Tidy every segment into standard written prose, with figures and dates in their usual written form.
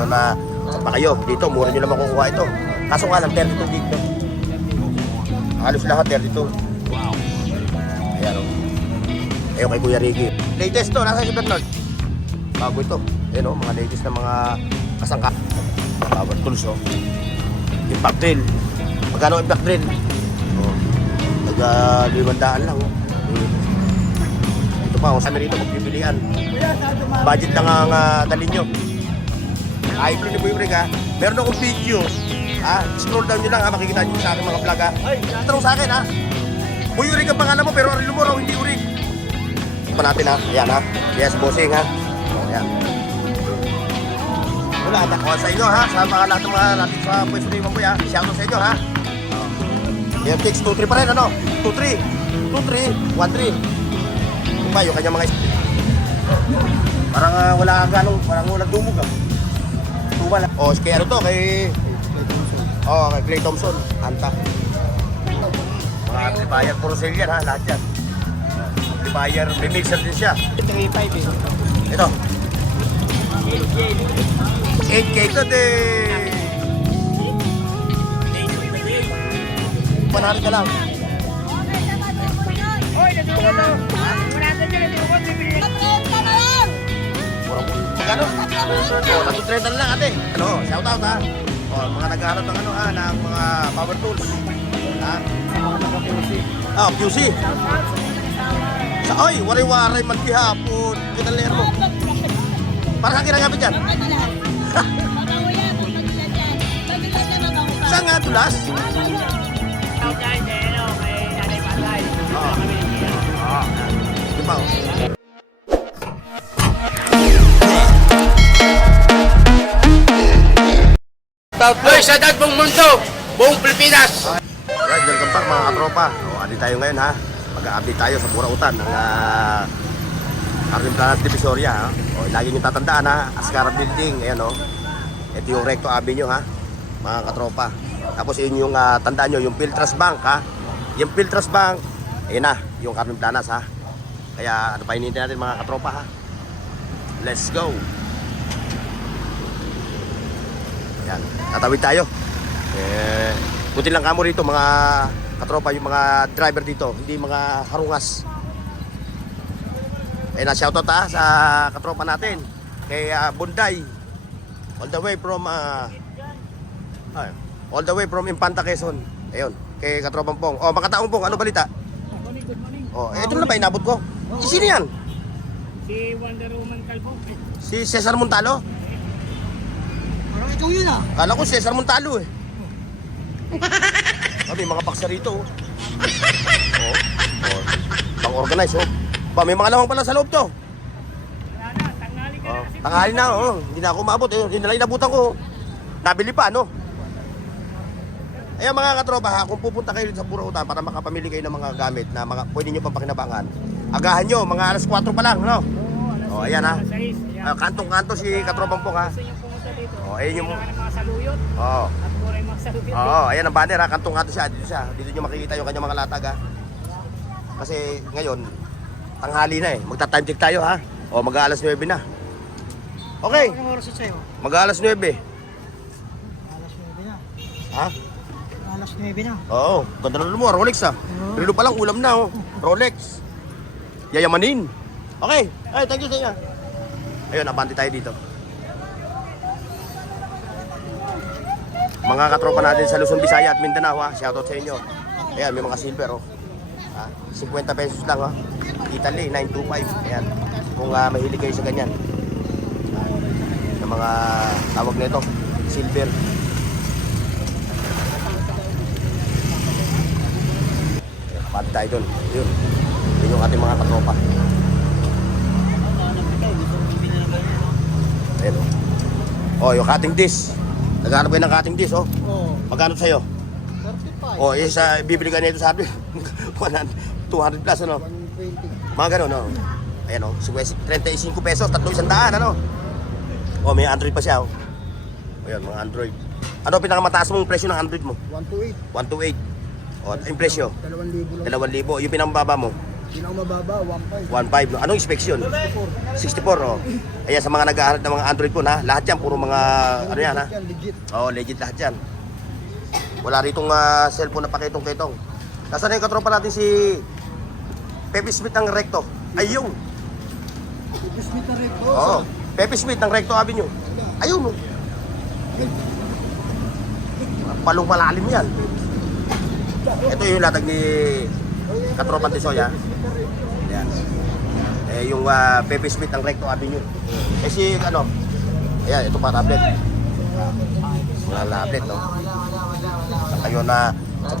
nyo na pa kayo dito, mura nyo lang makukuha ito. Kaso nga lang, 32 gig no? Halos lahat 32. Ayan o. Ayaw kay Kuya Ricky. Latest to, nasa si Bernard. Bago ito. Ayan o, mga latest na mga kasangka. Power tools o. Impact drill. Magkano impact drill? O. Nag-500 lang o. Ito pa, kung saan rito magpipilian. Budget lang ang dalhin nyo. Ay, ito ni Boy Rig ha. Meron akong video. Scroll down nyo lang ha. Makikita nyo sa aking mga vlog ha. Tanong sa akin ha. Boy Rig ang pangalan mo pero arilo mo raw hindi Rig. Ito natin ha. Ayan ha. Yes, bossing ha. Ayan. Wala, nakuha sa inyo ha. Sa mga lahat ng mga natin sa pwesto ni Mamboy ha. Shoutout sa inyo ha. Ayan, takes 2-3 pa rin ano. 2-3. 2-3. 1-3. Kung ba yung kanyang mga parang wala ganong, parang walang dumog ah. Tumal. O, kay ano to, kay Clay Thompson, Anta. Mga amplifier, puro sale yan ha, lahat yan. Amplifier, may mixer din siya. 3.5 eh. Ito. 8K to din. 100 ka lang. Hoy, nasulat daw. Muna ka dyan, nasulat. Bibili na. Magkano? O, nag-30 na lang ate. Ano, shout out ha. O, mga naghahanap ng ano ha, ng mga power tools. Ha? QC. Sa, oy, waray-waray maghihapon. Kinalihan mo. Para saan kinagamit yan? Saan nga tulas? Tawag dyan, ano, kay Nanay Patay. Di ba? Hoy, sa buong mundo, buong Pilipinas. Alright, welcome back mga katropa. O, adi tayo ngayon ha. Mag-update tayo sa burautan ng Carmen Planas Divisoria ha. O, lagi nyo tatandaan ha. Ascara Building, ayan o. Ito yung Recto Avenue ha, mga katropa. Tapos yun yung tandaan nyo, yung Piltras Bank ha. Yung Piltras Bank, ayan na, yung Carmen Planas ha. Kaya ano pa hinihintay natin mga katropa ha. Let's go. Yan, tatawid tayo. Buti lang kamo rito mga katropa, yung mga driver dito, hindi mga harungas. Na shoutout ha sa katropa natin kay Bunday. All the way from Impanta, Quezon. Ayun, kay katropang Pong. Oh, makataong Pong, ano balita? Good morning. Oh, ito na ba inabot ko? Sino yan? Si Wonder Woman Calvo. Si Cesar Montalo? Parang ikaw yun ah. Kala ko Cesar Montalo eh. May mga paksa rito oh. Pang-organize oh. May mga lamang pala sa loob to. Wala na, tanghali ka na kasi. Tanghali na oh. Hindi na ako maabot eh. Hindi na lang inabutan ko. Nabili pa no. Ayan mga katropa ha, kung pupunta kayo sa burautan para makapamili kayo ng mga gamit na pwede nyo pang pakinabangan, agahan nyo, mga alas 4 pa lang, no? Oh, ayan ha. Kantong-kanto si katropang Pong ha. Gusto nyo pumunta dito. Oh, ayun yung Kailangan ng mga saluyot. Oh. At mura yung mga saluyot. Oo, ayan ang banner ha, kantong-kanto siya, dito siya. Dito nyo makikita yung kanyang mga latag ha. Kasi ngayon, tanghali na eh. Magta-time check tayo ha. O, mag-aalas 9 na. Okay, Anong oras sa'yo? mag-aalas 9. Alas 9 na. Ha? Alas 9 na. Oo, ganda na mo, Rolex ha. Rilo pa lang, ulam na oh. Rolex. Yayamanin. Okay, ay, thank you sa inyo. Ayun, abante tayo dito. Mga katropa natin sa Luzon, Visaya at Mindanao ha. Shoutout sa inyo. Ayan, may mga silver oh. 50 pesos lang ha. Italy, 925. Ayan. Kung mahilig kayo sa ganyan. Sa mga tawag nito, silver. Abante tayo dun. Yun. Yun yung ating mga katropa. Ayan oh. Oh, yung cutting disc. Naghanap kayo ng cutting disc oh. Oo. Magkano sa'yo? 35. Oh, isa bibili ka nito sa atin. 200 plus ano? 120. Mga gano'n no. Ayan oh, 35 pesos, 300 ano? Oh, may Android pa siya oh. Ayan, mga Android. Ano pinakamataas mong presyo ng Android mo? 128. 128. Oh, yung presyo? 2,000 lang. 2,000. Yung pinambaba mo? Pinakamababa, 1.5. 1.5. No? Anong specs yun? 64, oh. Ayan, sa mga nag-aaral ng mga Android phone, ha? Lahat yan, puro mga, ano yan, ha? Yan, legit. Oo, legit lahat yan. Wala ritong cellphone na pakitong-kitong. Nasaan na yung katropa natin si Pepe Smith ng Recto? Ayun. Smith na rin. Oo. Pepe Smith ng Recto Avenue. Ayun, oh. Palong malalim yan. Ito yung latag ni Katropa Tisoy, ha? Yan. Yung Pepe Smith ng Recto Avenue. Si, ano, ayan, ito pa tablet. Mga tablet, no?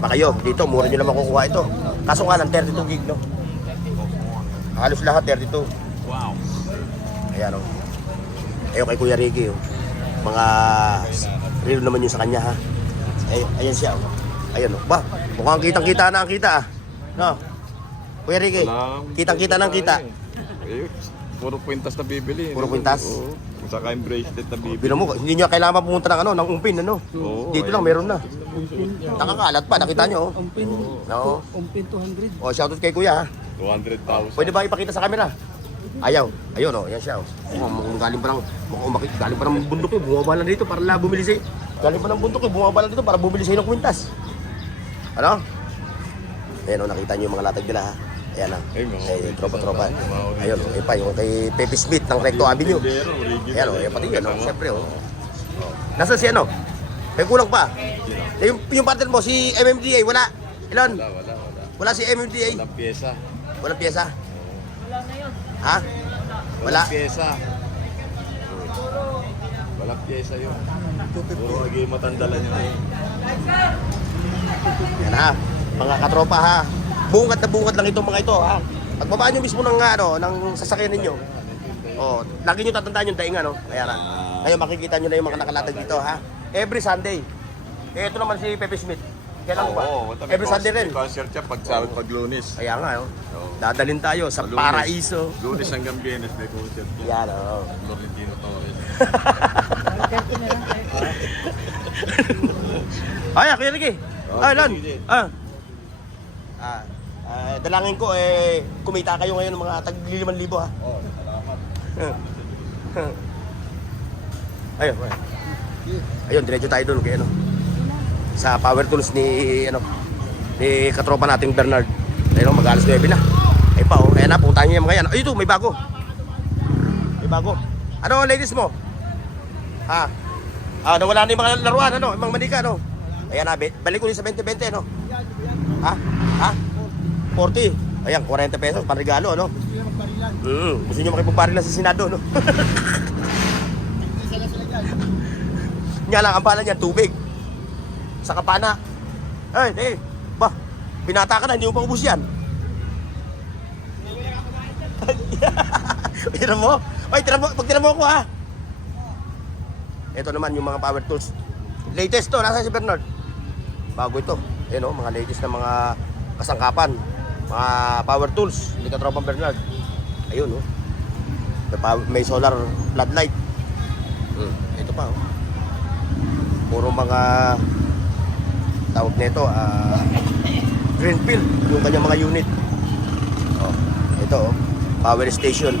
Pa kayo, dito, mura nyo lang makukuha ito. Kaso nga lang, 32 gig, no? Halos lahat, 32. Wow. Ayan, oh. Ayun kay Kuya Ricky, oh. Mga real naman yun sa kanya, ha? Ayan siya, oh. Ayun, oh. Ba, mukhang kitang-kita na ang kita, ah. No? Kuya Ricky, kitang-kita na ang kita. Puro kwintas na bibili. Puro kwintas? Oo. Saka yung bracelet na bibili. Bino mo, hindi nyo kailangan pumunta ng, ng umpin, ano? Oo, Dito ayun. lang, meron na. Nakakalat pa, nakita nyo, oh. Umpin, Oo. umpin 200. Oh, shoutout kay Kuya, ha? 200,000. Pwede ba ipakita sa camera? Ayaw. Ayun, oh, yan siya, oh. Mukhang galing pa ng bundok, eh. Bumaba lang dito para bumili sa'yo. Galing pa ng bundok, eh. Bumaba lang dito para bumili sa'yo ng kwintas. Ano? Ayan, oh, nakita nyo yung mga latag nila, ha? Ayan, ah. Tropa-tropa. Ayun, oh, pa, yung kay Pepe Smith ng Recto Avenue. Ayan, oh, yan pati yan, oh. Siyempre, oh. Nasaan si ano? May kulang pa. Yung partner mo, si MMDA, wala. Ilan? Wala. Wala si MMDA. Walang pyesa. Walang pyesa. Ha? Wala. Walang pyesa. Walang pyesa yun. Puro naging matandala niya. Yan, ha. Mga katropa, ha. Bungad na bungad lang itong mga ito, ha. Pagbabaan nyo mismo ng, ng sasakyan ninyo. Oh, lagi nyo tatandaan yung daingan, no? Ayan, ha. Ngayon makikita nyo na yung mga nakalatag dito, ha. Every Sunday. Ito naman si Pepe Smith. Kailan ba? Every Sunday rin. Concert siya pag Lunes. Kaya nga, oh. Oo. Dadalhin tayo sa Lunes. Paraiso. Lunes hanggang Biyernes may concert niya. Yan, oh. Florentino Torres. Ay, Kuya Ricky. Ay, Lon. sige. Dalangin ko, kumita kayo ngayon ng mga tag-5,000, ha. Oh, salamat. Ayun. Ayun, diretso tayo doon kay ano. Sa power tools ni katropa nating Bernard. Ayun, mag-alas 9 na. Ay pa, oh. Kaya na, puntahan niyo yung mga yan. Ay, ito, may bago. May bago. Ano, ladies mo? Ha? Nawala na yung mga laruan, ano? Yung mga manika, ano? Ayan na, balik ko din sa 20-20, ano? Ha? 40. Ayan, 40 pesos, panregalo, ano? Gusto nyo makipagparilan sa Senado, no? Nga lang, ang pala niya, tubig. Sa kapana. Ay, ba, binata ka na, hindi mo pa ubus yan. Tira mo? Ay, pag tira mo ako, ha? Ito naman yung mga power tools. Latest to, nasa si Bernard. Bago ito. Ayan, mga latest na mga kasangkapan. Mga power tools. Hindi ka tropang Bernard. Ayun, oh. May solar floodlight. Ito pa, oh. Puro mga tawag nito, green pill, yung kanyang mga unit. Oh, ito, oh. Power station.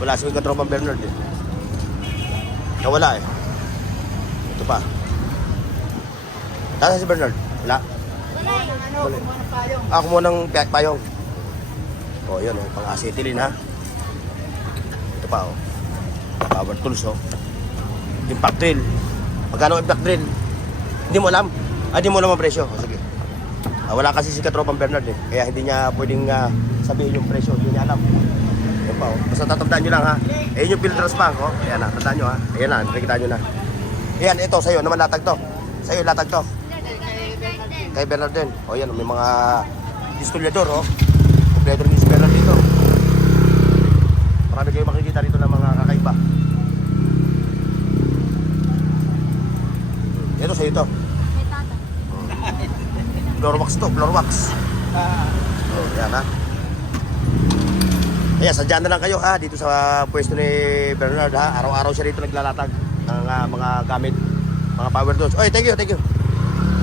Wala si Katropang Bernard, eh. Nawala, eh. Ito pa. Nasa si Bernard? Wala. Kumuha ng payong. Oh, yan, oh. Pang-acetylene, ha. Ito pa, oh. Power tools, oh. Impact drill. Magkano impact drill? Hindi mo alam? Hindi mo alam ang presyo? Oh, sige. Wala kasi si Katropang Bernard, eh. Kaya hindi niya pwedeng sabihin yung presyo. Hindi niya alam. Yan pa, oh. Basta tatandaan nyo lang, ha. Ayan yung filters bank, oh. Ayan na, tandaan nyo, ha. Ayan na, nakikita nyo na. Ayan, ito, sa'yo naman latag to. Sa'yo, latag to. Kay Bernard din. O, yan, may mga distolyador, oh. Kompleto rin si Bernard dito. Marami kayo makikita rito ng mga kakaiba. Ito, sa'yo to. Floor wax to, floor wax. Yan, ha. Ayan, sadyan na lang kayo, ha, dito sa pwesto ni Bernard, ha. Araw-araw siya dito naglalatag ng mga gamit, mga power tools. Oy, thank you.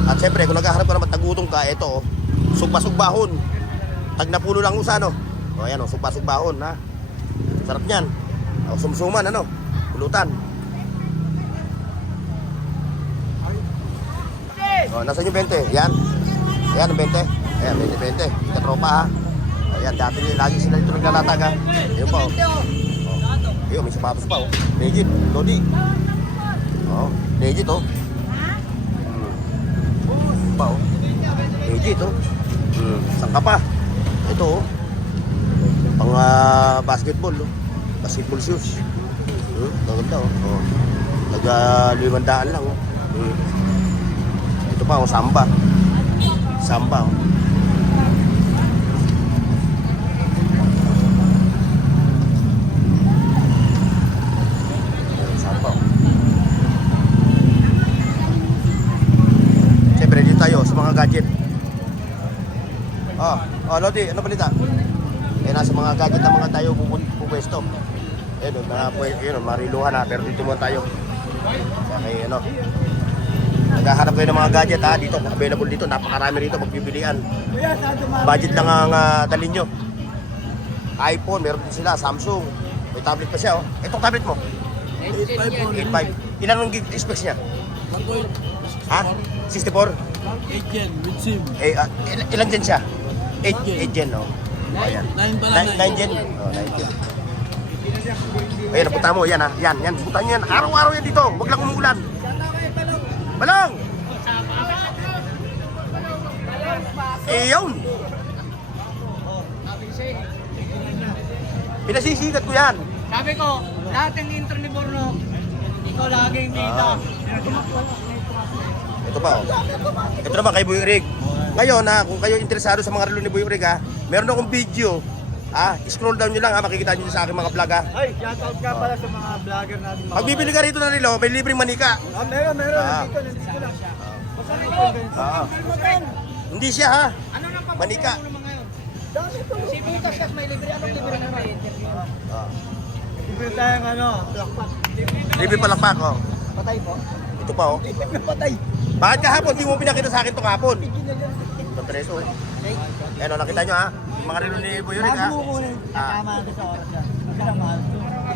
At syempre, kung naghahanap ka naman tagutong ka, ito, oh, sugba-sugbahon. Tag na puno lang usa, no? O, ayan, o, sugba-sugbahon, ha? Sarap niyan. O, sumsuman, ano? Pulutan. O, nasan yung 20? Yan. Ayan, ang 20. Ayan, 20. Katropa, ha? O, ayan, dati lagi sila dito naglalatag, ha? Ayun pa, o. Ayun, may sapatos pa, o. Legit, Lodi. O, legit, o. Pa, o. Legit, o. Sangka pa. Ito, o. Pang basketball, o. Basketball shoes. Maganda, o. Nag-500 lang, o. Ito pa, o. Samba. Samba, o. Samba, o. Siyempre, dito tayo sa mga gadget. Lodi, ano balita? Nasa mga gadget na mga tayo pupwesto. Ayun, mariluhan na, pero dito muna tayo. Okay, ano. Naghahanap kayo ng mga gadget, ha? Dito, available dito, napakarami rito, magbibilian. Budget lang ang dalhin nyo. iPhone, meron din sila, Samsung. May tablet pa siya, oh. Itong tablet mo? 8.5. Ilan ang gig specs niya? Ha? 64? 8 gen with SIM. Ilan gen siya? 8 Gen. gen, no? Ayan. 9 pala, 9 gen? Oh, 9 gen. Ayan, napunta mo. Yan, ha? Yan. Punta nyo yan. Araw-araw yan dito. Huwag lang umuulan. Balong! Iyon! Pinasisikat ko yan. Sabi ko, lahat ng intro ni Borno, ikaw laging dito. Ito pa, oh. Ito naman kay Boy Rig. Ngayon, kung kayo interesado sa mga relo ni Boy Rig, meron akong video. Scroll down nyo lang, makikita nyo sa aking mga vlog, Ay, shoutout ka pala sa mga vlogger natin. Pag bibili ka rito ng relo, may libreng manika. Meron. Nandito lang. Hindi siya, ha? Ano nang Manika. mo naman ngayon? Si Butas kas may libre. Anong libre na may Libre tayong plakpak. Libre palakpak, oh. Patay po. Ito pa, oh. Patay. Bakit kahapon, di mo pinakita sa akin itong kahapon? Ito, Treso, eh. Ayan, oh, nakita nyo, ha? Mga relo ni Boy Rig, ha? Tama natin sa oras yan. Kasi lang mahal.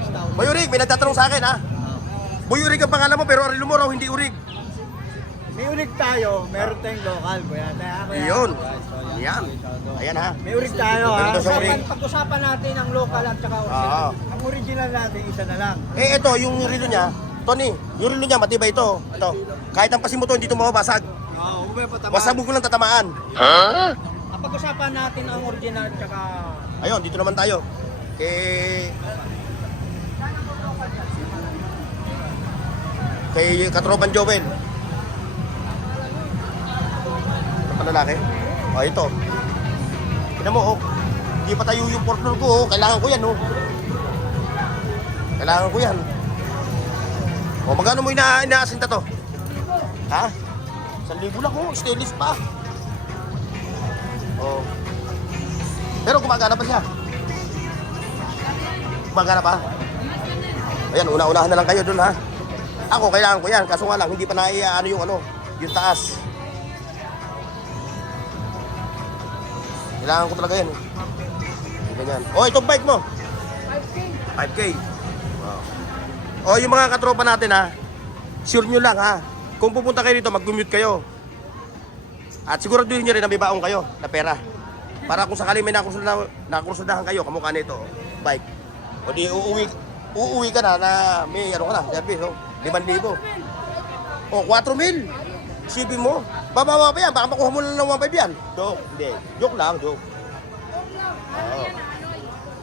6,000. Boy Rig, may nagtatanong sa akin, ha? Boy Rig ang pangalan mo, pero relo mo raw, hindi urig. May urig tayo, meron tayong local. Kuya. Iyon. Yan. Ayan, ha? May urig tayo, ha? Meron daw siyang urig. Pag-usapan natin ang local at saka Oo. Ang original natin, isa na lang. Ito, yung relo niya, Tony, yung relo niya, matibay ito. Ito. Kahit ang pasin mo ito, hindi ito mababasag. Oo, huwag mo patama. Basta mo ko lang tatamaan. pag-usapan natin ang original at saka Ayun, dito naman tayo. Kay Katropan Joven. Ano pa lalaki? Ito. Tignan mo, hindi pa tayo yung partner ko, kailangan ko yan, Kailangan ko yan. Magkano mo inaasinta to? Ha? 1,000 lang, stainless pa. Pero gumagana pa siya. Gumagana pa. Ayan, una-unahan na lang kayo dun, ha? Ako, kailangan ko yan. Kaso nga lang, hindi pa naiaano yung taas. Kailangan ko talaga yan, Ganyan. Itong bike mo. 5K. Wow. Yung mga katropa natin, ha? Sure nyo lang, ha? Kung pupunta kayo dito, mag-commute kayo. At siguraduhin nyo rin na may baong kayo na pera. Para kung sakali may nakursudahan kayo, kamukha nito, bike. O di uuwi ka na may ano ka na, 5,000. 4,000. Sipin mo, bababa pa yan, baka makuha mo lang ng 1,500 yan. Hindi. Joke lang.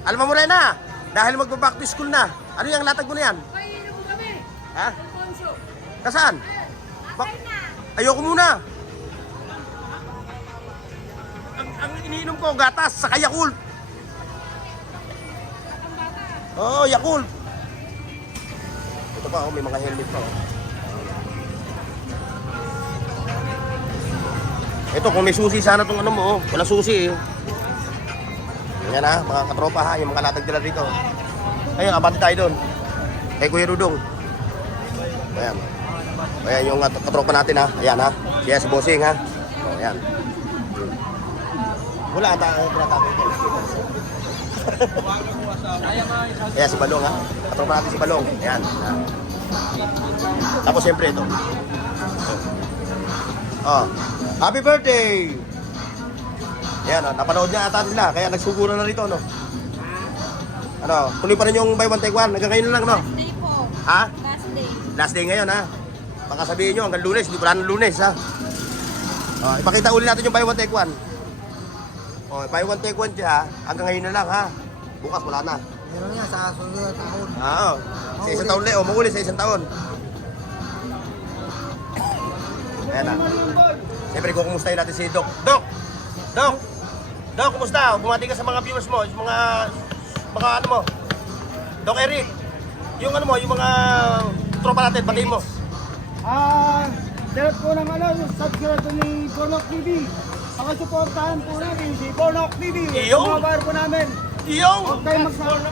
Alam mo rin na, dahil magpa-back to school na, ano yung latag mo na yan? Ha? Kasaan? Ayoko muna. Ang iniinom ko, gatas, saka Yakult. Yakult. Ito pa, may mga helmet pa. Ito, kung may susi sana itong ano mo, wala susi, Yan, ha, mga katropa, ha, yung mga latag nila rito. Ayun, abante tayo doon. Kay Kuya Rudong. Ayan yung katropa natin, ha. Ayan, ha. Siya si Bossing, ha. Ayan. Wala ata ang tinatabi. Ayan si Balong ha. Katropa natin si Balong. Ayan. Tapos siyempre ito. Oh. Happy birthday! Ayan, napanood niya ata nila. Kaya nagsuguro na rito, no? Ano, tuloy pa rin yung buy one take one. Hanggang ngayon lang, no? Last day po. Ha? Last day. Last day ngayon, ha? Baka sabihin nyo, hanggang Lunes. Hindi pala ng Lunes, ha? Oh, ipakita uli natin yung buy one take one. Oh, buy one take one siya, hanggang ngayon na lang, ha? Bukas, wala na. Meron nga sa susunod na taon. Oo. Sa isang taon, Leo. Manguli sa isang taon. Ayan na. Siyempre, kukumustahin natin si Doc. Doc! Doc! Doc, kumusta? Bumati ka sa mga viewers mo, yung mga ano mo. Doc Eric, yung ano mo, yung mga tropa natin, batiin mo. Dapat po ng yung subscribe ni Bornok TV. Pakasuportahan po natin si Bornok TV. Iyo? Mga bar po namin. Iyong! Huwag kayong magsama.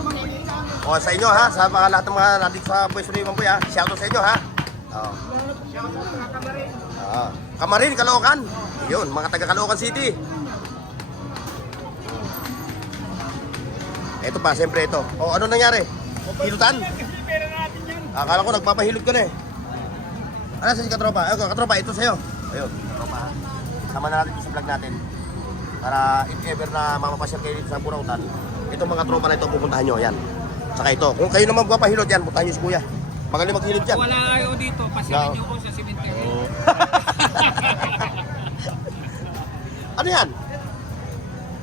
O, sa inyo ha, sa mga lahat ng mga nandito sa pwesto ni Mamboy ha, shoutout sa inyo ha. Oo. Kamarin, Caloocan. Yun, mga taga Caloocan City. Ito pa, siyempre ito. O, ano nangyari? Hilutan? Akala ko nagpapahilot ka na eh. Ano sa si katropa? Ayun, katropa, ito sa'yo. Ayun, katropa ha. Sama na natin sa vlog natin. Para if ever na mamapasyal kayo dito sa Burautan, itong mga tropa na ito pupuntahan nyo, yan. Saka ito, kung kayo naman magpapahilot yan, puntahan nyo si kuya. Magaling maghilot yan. Wala kayo dito, pasilin niyo ko sa cemetery. Ano yan?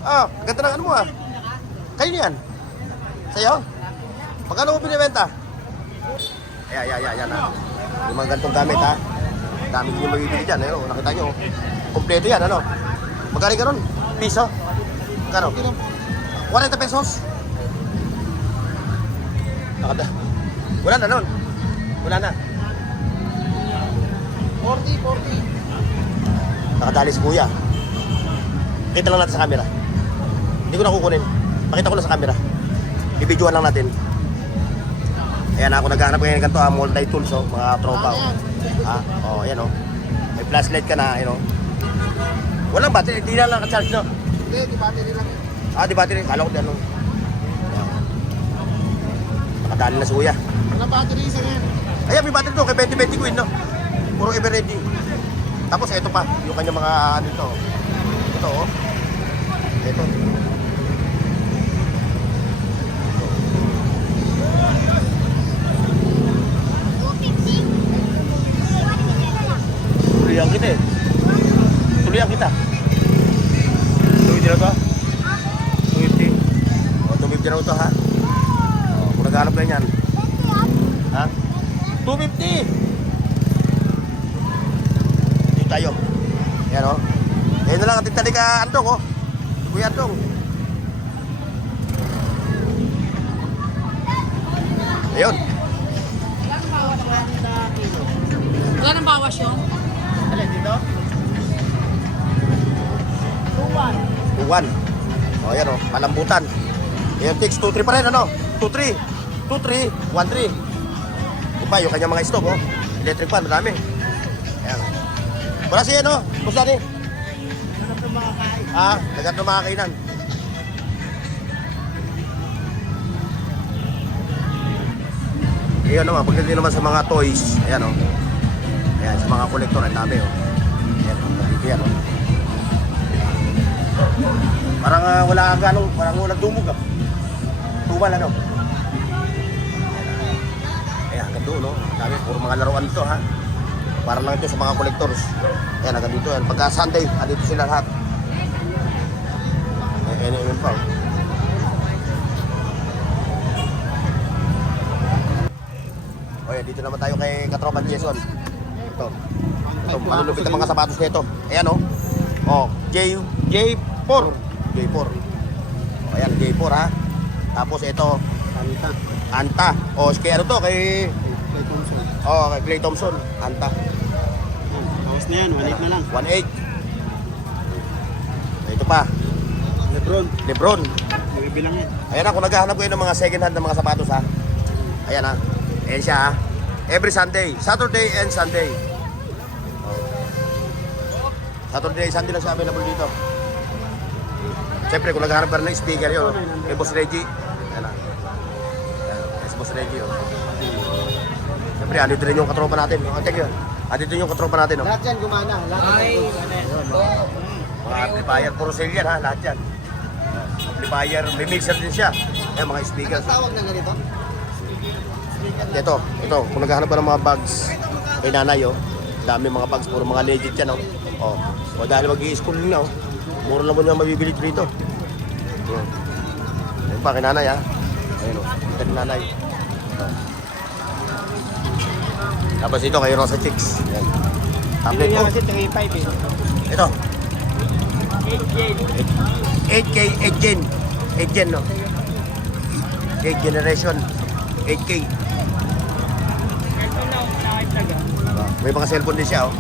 Ah, ganda ng ano mo ah. Kayo yan? Sa'yo? Magkano mo binibenta? Ayan ha. Yung mga gantong gamit ha. Dami nyo mabibili dyan. Ayun, nakita nyo. Kompleto yan, ano? Magkano ka nun? Piso? Magkano? 40 pesos? Nakata. Wala na nun. Wala na. 40. Nakadali si kuya. Kita lang natin sa camera. Hindi ko na kukunin. Pakita ko lang sa camera. Ibidyoan lang natin. Ayan ako naghahanap ngayon ng ganito ha. Multi-tools oh. Mga tropa oh. Ha? Oh, ayan oh. May flashlight ka na, you know. Walang battery. Hindi na lang ka-charge no? Hindi, di battery lang. Ah, di battery. Kala ko di ano. Nakadali na si kuya. Walang battery isa yan. Ayan, may battery to. Kay 20-20 queen no? Puro ever ready. Tapos ito pa. Yung kanyang mga ano ito. Ito oh. Ito. Tuloyan kita eh. Tuloyan kita. 250 na to? 250? O, 250 na to ha? O, kung naghanap kayo yan. Ha? 250! Dito tayo. Yan o. Yan na lang ating tali ka Andong o. Kuya Andong. Ayun. Wala nang bawas yun. Alin dito? 2-1. O, yan o. Palambutan. Ayan, takes 2-3 pa rin, ano? 2-3. 2-3. 1-3. Iba, yung kanyang mga stock, oh. Electric fan, marami. Ayan. Wala siya, no? Basta ni? Ah, nagat ng mga kainan. Ayan naman, pagdating naman sa mga toys. Ayan, oh. Ayan, sa mga kolektor, ang dami, oh. Ayan, ayan, oh. Parang wala ka ganong, parang walang dumog ah. Tumal ano. Ayan, hanggang doon no. Sabi, puro mga laruan dito ha. Parang lang ito sa mga collectors. Ayan, hanggang dito yan. Pagka Sunday, andito sila lahat. Ayan pa. O yan, dito naman tayo kay Katropa Jason. Ito. Ito, malulupit ang mga sapatos nito. Ayan o. Oh, J4. J4. O yan, J4 ha. Tapos ito, Anta. O, kay ano to? Kay Clay Thompson. oh, kay Clay Thompson. Anta. Bawas na yan, 1.8 na lang. 1.8. Ito pa, Lebron. Lebron. May bilang yan. Ayan na, kung naghahanap kayo ng mga second hand na mga sapatos ha. Ayan ha. Ayan siya ha. Every Sunday. Saturday and Sunday. Oh. Saturday, Sunday lang siya available dito. Siyempre, kung naghahanap ka rin ng speaker yun, kay Boss Reggie. Ayan na. Kay Boss Reggie, oh. Siyempre, andito rin yung katropa natin. Check yun. Andito yung katropa natin, oh. Lahat yan gumana. Lahat yan gumana. Mga amplifier, puro sale yan, ha, lahat yan. Amplifier, may mixer din siya. Ayan, mga speaker. Ang tawag na ganito? Ito, kung naghahanap ka ng mga bags, kay nanay, oh. Dami mga bags, puro mga legit yan, oh. Oh. O dahil mag-i-school na, oh. Mura lang mo niya mabibili dito. Ayun pa, kay nanay, ha. Ayun, oh. Ito ni nanay. Oh. Tapos ito, kay Rosa Chicks. Ayan. Tablet ko. kasi 3.5 eh. Ito. 8K, 8 gen. 8 gen, no? 8 generation. 8K. May mga cellphone din siya, oh.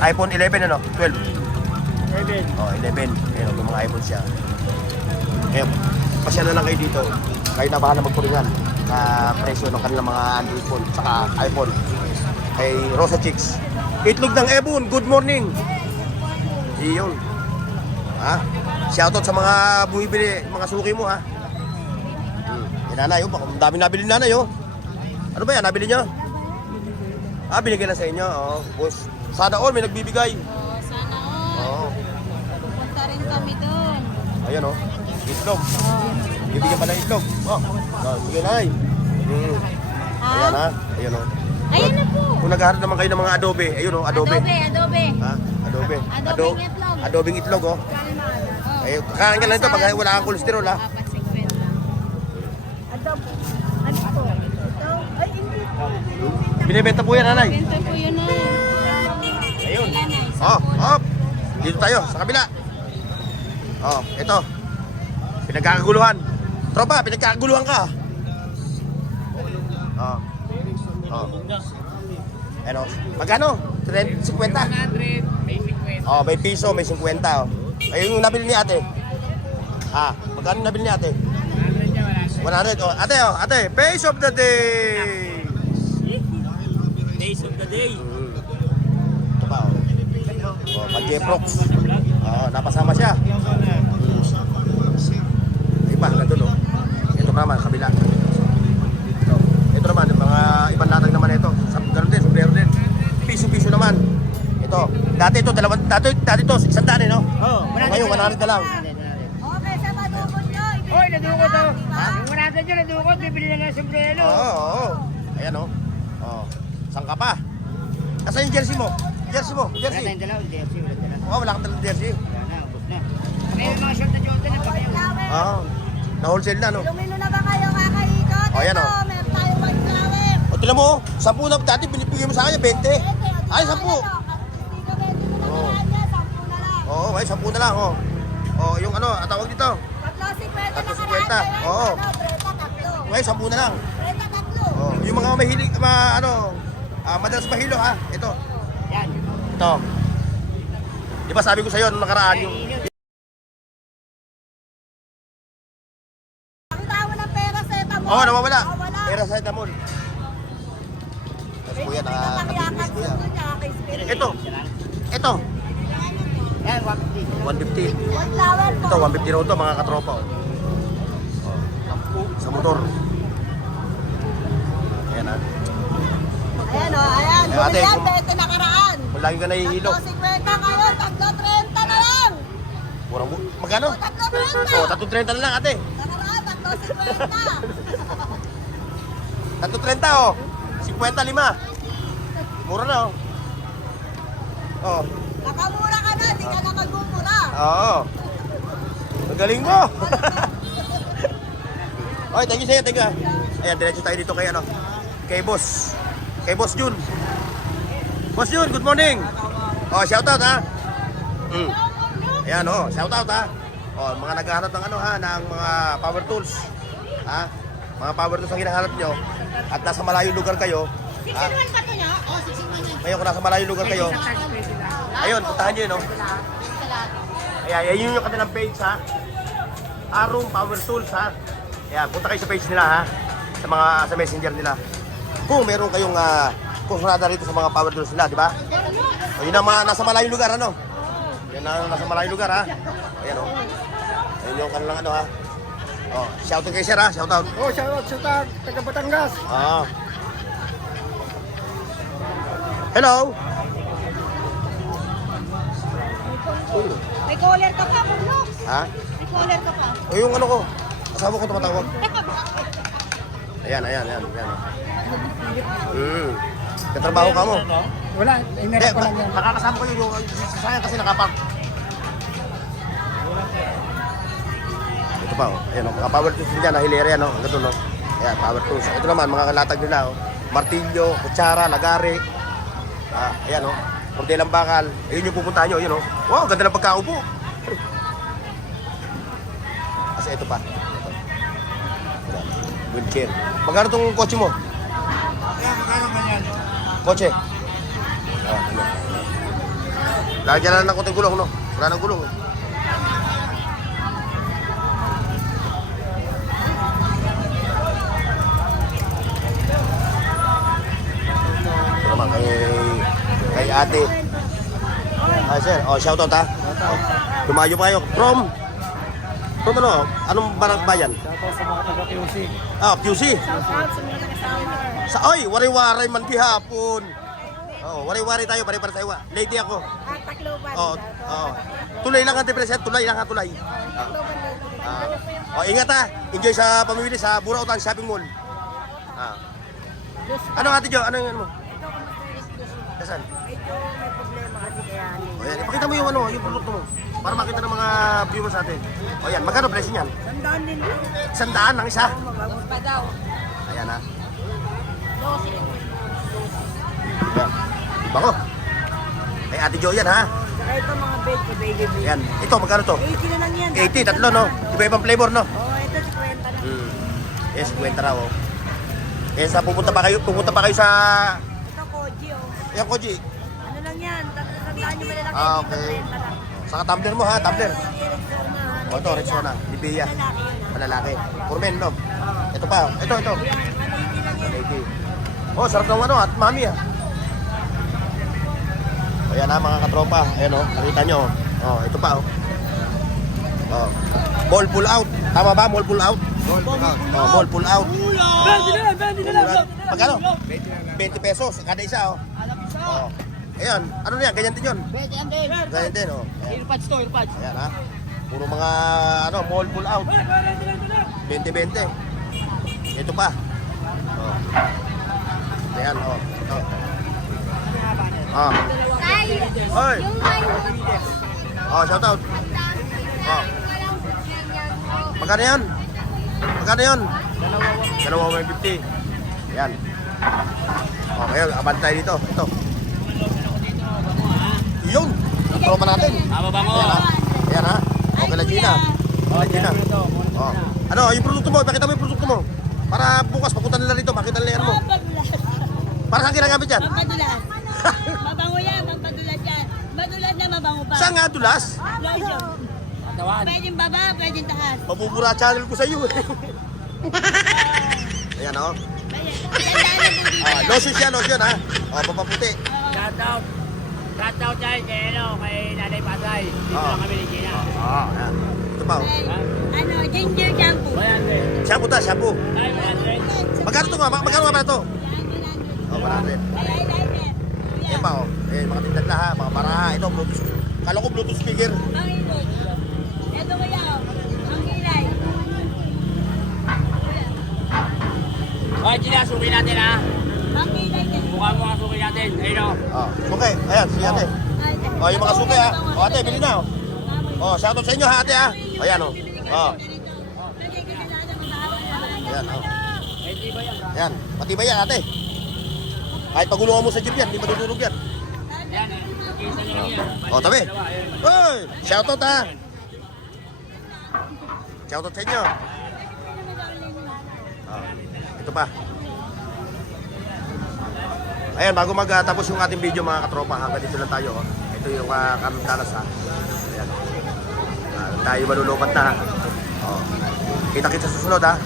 iPhone 11, ano? 12. 11. Oh, 11. Ayun, may mga iPhone siya. Kaya, pasya na lang kayo dito. Kayo na bahala magpulingan na presyo ng kanilang mga Android phone saka iPhone. Kay Rosa Chicks. Itlog ng Ebon, good morning. Iyon. Ha? Shoutout sa mga bumibili, mga suki mo, ha? Yung nanay, oh. Ang dami nabili nanay, oh. Ano ba yan? Nabili nyo? Ah, binigay na sa inyo. Oh, boss. Sana all may nagbibigay. Oh, sana all. Oh. Pupunta rin kami doon. Ayan, oh. Itlog. Oh. Bibigyan pa ng itlog. Oh. Sige na, ay. Ayan, ha? Ayan, oh. Ayun na po. Kung naghahanap naman kayo ng mga adobe, ayun, oh, adobe. Adobe. Ha? Adobe. Adobeng itlog. Adobeng itlog, oh. Oh. Ay, kakain ka lang ito pag wala kang kolesterol, ha? 4.50. Binibenta po yan, nanay. Benta po yun na. Ayun. Ayan na, isang Oh, puno. oh. Dito tayo, sa kabila. Oh, ito. Pinagkakaguluhan. Tropa, pinagkakaguluhan ka. Oh. Oh. Ano? Magkano? 50? 100, may 50. Oh, may piso, may 50. Oh. Ayun yung nabili ni ate. Ah, magkano nabili ni ate? 100 niya, wala siya. 100. Oh, ate, face of the day. Days of the day. Ito pa, oh. Oh, Mag-Jeprox. Oh, napasama siya. Iba, nandun, oh. Ito naman, kabila. Ito naman, mga ibang latag naman ito. Ganun din, sombrero din. Piso-piso naman. Ito. Dati ito, dati ito, 100 no? Oo. Ngayon, 100 na lang. Okay, sa madukot nyo. Hoy, nadukot oh. Ha? Yung 100 dyan, nadukot. Bibili na ng sombrero. Oo, oo. Ayan, oh. Oh. Saan ka pa? Nasaan yung jersey mo? Jersey mo? Wala Jersey? tayong dalaw, jersey. Wala tayong dalaw. Oh, wala kang talang jersey. Wala na, ubos na. May mga short na Jordan na pa kayo. Oo. Na-wholesale na, no? Ilumino na ba kayo kakaikot? Oh, yan, oh. Ito, meron tayong white flower. O, tignan mo, oh. 10 na dati, binibigyan mo sa kanya, 20. Ay, 10. Hindi ka 20 mo na Oo. kailangan niya, 10 na lang. Oo, ay, 10 na lang, oh. Oh, yung ano, tawag dito. Tatlo 50 na 3.50. karaan. Oo. Ano, 30 tatlo. Ngayon, 10 na lang. 30 tatlo. Oh, yung mga mahilig, madalas mahilo, ha? Ito. Yan. Ito. Di ba sabi ko sa'yo nung nakaraan yung... Ang tawa ng pera sa etamol. Oo, nawawala. Nawawala. Pera sa etamol. Tapos kuya, nakakatilis kuya. Ito. Ito. Yan, 150. 150. White flower po. Ito, 150 raw ito, mga katropa. Oh. Sa motor. Ayan, ha? Ayan o, ayan. Eh, ate, Bumili yan, kung- 20 na karaan. Kung lagi ka nahihilo. Tatlo 50 ngayon, tatlo 30 na lang. Murang magkano? Tatlo 30. Oh, 330 na lang, ate. Nakaraan, tatlo 50. 330, oh. 55. Mura na, oh. Oh. Nakamura ka na, di ka na magmumura. Oo. Ang galing mo. Okay, thank you sa'yo, thank you. Ayan, diretso tayo dito kay ano. Kay Boss. Kay Boss Jun. Boss Jun, good morning. Oh, shoutout ha. Ayan, oh, shoutout ha. Oh, mga naghahanap ng ano ha, ng mga power tools. Ha? Mga power tools ang hinahanap nyo. At nasa malayong lugar kayo. Ha? pa to niya? Oh, 61. Ngayon, kung nasa malayong lugar kayo. Ayun, puntahan nyo yun, no? Ayan, yun yung kanilang page, ha? Arum Power Tools, ha? Ayan, punta kayo sa page nila, ha? Sa messenger nila. Kung meron kayong kusunada rito sa mga power tools nila, di ba? O, yun ang mga nasa malayong lugar, ano? Yan ang nasa malayong lugar, ha? Ayan, o. Ayun yung kanilang ano ha. Oh, shoutout kay sir ha, shoutout. Oh, shoutout sa taga Batangas. Ah. Hello. May collar ka pa, Bornok. Ha? May collar ka pa. O yung ano ko, asawa ko tumatawag. Ayan. Katrabaho ka mo. Wala, inarap ko lang yan. Makakasama ko yung sasayang kasi nakapark. Ito pa oh. Ayan oh, mga power tools din dyan, hilera yan oh. Ang ganda no. Ayan, power tools. Ito naman, mga kalatag nila oh. Martilyo, kutsara, lagari. Ayan oh. Kordelang bakal. Ayun yung pupuntahan nyo, yun oh. Wow, ganda ng pagkaupo. Kasi ito pa. Ito. Wheelchair. Magkano tong kotse mo? Magkano ba yan? Kotse. Ano. Lagyan na lang ng konting gulong, no? Wala nang gulong. Ito naman kay ate. Ay, sir. Oh, shoutout ha. Oh. Lumayo pa kayo. From ano? Anong bayan? Shoutout sa mga taga QC. QC. Sa wari-waray man gihapon. Oh, wari-wari tayo, pare-pare tayo. Lady ako. Tacloban. Oh. Tuloy lang ang depresyon, tulay lang ha, tulay. Ingat ha. Enjoy sa pamimili sa Burautan Shopping Mall. Ano ate Jo? Ano yung ano mo? Saan? Medyo may problema kasi kaya Yan, ipakita mo yung ano, yung produkto mo. Para makita ng mga viewers natin. Yan, magkano presyo niyan? Tandaan din po. 100 ang isa. Mabangus pa daw. Ayan ha. 12. Ayan. Bako. Kay ate Jo yan ha. Saka ito mga bed ko, baby bed. Yan. Ito, magkano to? 80 na lang yan. 80, tatlo no? Iba-ibang flavor no? Ito 50 na. Yes, 50 raw. Yes, pupunta pa kayo sa Ito Koji oh. yan Koji. Ano lang yan? Tandaan nyo malalaki. Okay. 30 lang. Saka tumbler mo ha, tumbler. Rexona. O ito, Rexona, Libya. Lalaki yun. Malalaki. Purmen, no? Ito pa, ito. 80. Oh, sarap ng ano, at mami ha. Ayan ha, mga katropa. Ayan o, nakita nyo. Oh, ito pa oh. Oh. Ball pull out. Tama ba? Ball pull out? Ball pull out. Bandi na lang. Magkano? 20 pesos kada isa oh. Oh. Ayan, ano yan? Ganyan din yun. Ganyan din oh. Ayan. Earpads to, earpads. Ayan ha. Puro mga ano, mall pull out. 20-20. Ito pa. Oh. Ayan oh. Ito. Ah. Hoy. Oh, shout out. Oh. Magkano yan? Magkano yan? Dalawa 150. Yan. Okay, abang tayo dito. Ito. Yun. Tropa natin. Ayan ha. Ayan ha. Okay lang Gina. Okay Gina. Oh. Ano, yung produkto mo. Pakita mo yung produkto mo. Para bukas papunta nila rito. Makita nila yan mo. Para saan ginagamit yan? Mapadulas. Mabango yan, mapadulas yan. Madulas na mabango pa. Saan nga dulas? Lotion. Pwedeng baba, pwedeng taas. Mabubura channel ko sa iyo. Ayan o. Lotion siya, lotion ha. O, papaputi. Shoutout dahil kay Nanay Pasay. Dito lang kami ni Gina. Ayan. Ito pa o. Ano, ginger shampoo. 100. Shampoo ta, shampoo. Ay, 100. Magkano to nga? Magkano nga pala to? O, 100. Eyeliner. Ayan pa o. Ayan, mga tindag na ha. Mga baraha. Ito, Bluetooth. Kala ko Bluetooth speaker. Mangilay. Ito kaya, mangilay. Okay, Gina, suki natin ha. Mangilay din. Mukha mo ang suki natin. Ayun o. Okay, ayan, si ate. O, yung mga suki ha. O, ate, bili na o. O, shoutout sa inyo ha, ate ha. O, ayan o. O, ayan o. Ayan, matibay yan ate. Kahit pagulungan mo sa jeep yan, di matutulog yan. O, tabi. Uy, shoutout ha. Shoutout sa inyo. Ito pa. Ayan, bago magtapos yung ating video mga katropa, hanggang dito lang tayo. Ito yung karandalas ha. Ayan. Tayo malulupat na ha. Kita-kita sa susunod ha.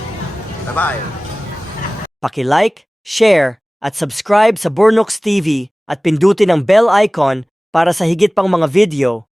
Bye-bye. Paki-like, share, at subscribe sa Bornox TV at pindutin ang bell icon para sa higit pang mga video.